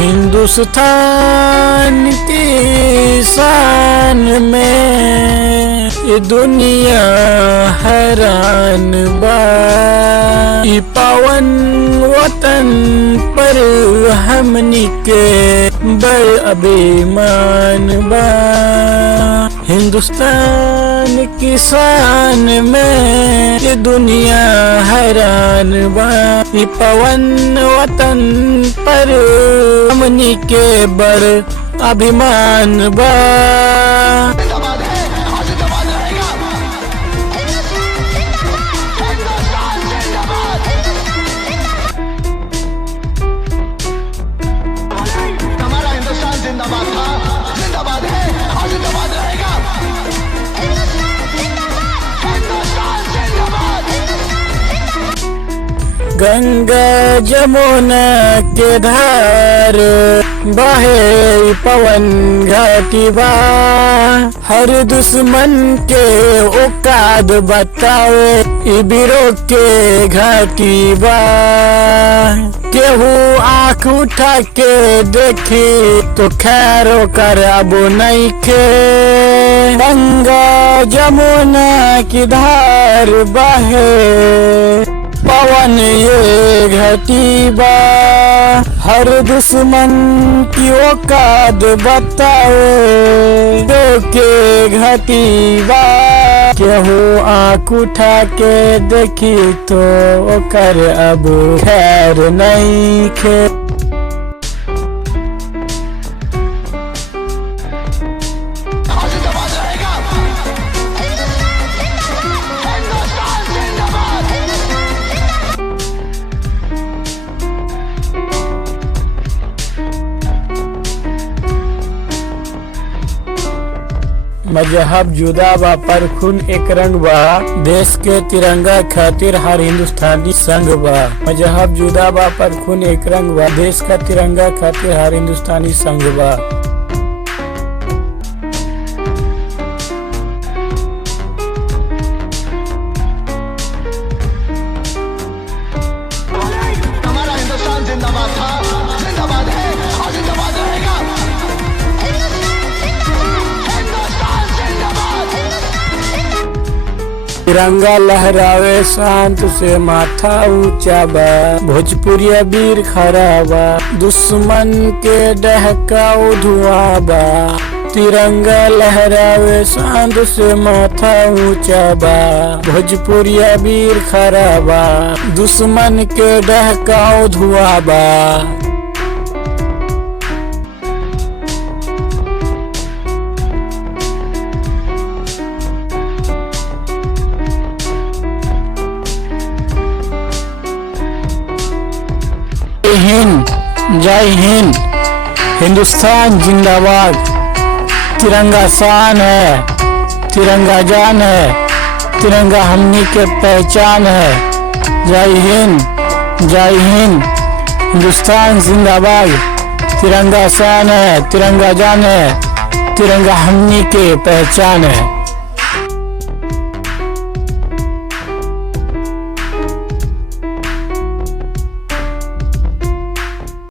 हिंदुस्तान की शान में ये दुनिया हैरान बा। ई पावन वतन पर हमनी के बड़ अभिमान बा। हिंदुस्तान की शान में ये दुनिया हैरान बा। ई पावन वतन पर हमनी के बड़ अभिमान बा। गंगा जमुना के धार बहे पवन घाटी बा। हर दुश्मन के औकात बतावे ई बीरो के घाटी बा। केहू आँख उठा के देखी तो खैरो कर अब नइखे। गंगा जमुना की धार बहे पवन ये घटी बा। हर दुश्मन की औकात बतावे तो के घटी बा। केहू आँख उठा के देखी तो ओकर अब खैर नइखे। मजहब जुदा बा पर खून एक रंग बा। देश के तिरंगा खातिर हर हिंदुस्तानी संग बा। मजहब जुदा बा पर खून एक रंग बा। देश का तिरंगा खातिर हर हिंदुस्तानी संग बा। हमारा हिंदुस्तान जिंदाबाद था, जिंदाबाद है और जिंदाबाद रहेगा। तिरंगा लहरावे शांत से माथा ऊंचा बा। भोजपुरिया वीर खड़ा बा। दुश्मन के डहकाऊ धुआं बा। तिरंगा लहरावे शांत से माथा ऊंचा बा। भोजपुरिया वीर खड़ा बा। दुश्मन के डहकाऊ धुआं बा। जय हिंद। हिंदुस्तान जिंदाबाद। तिरंगा शान है, तिरंगा जान है, तिरंगा हमनी के पहचान है। जय हिंद, जय हिंद। हिंदुस्तान जिंदाबाद। तिरंगा शान है, तिरंगा जान है, तिरंगा हमनी के पहचान है।